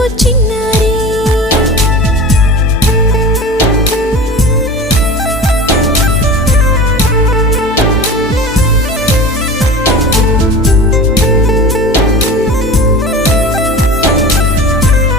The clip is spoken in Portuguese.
vou te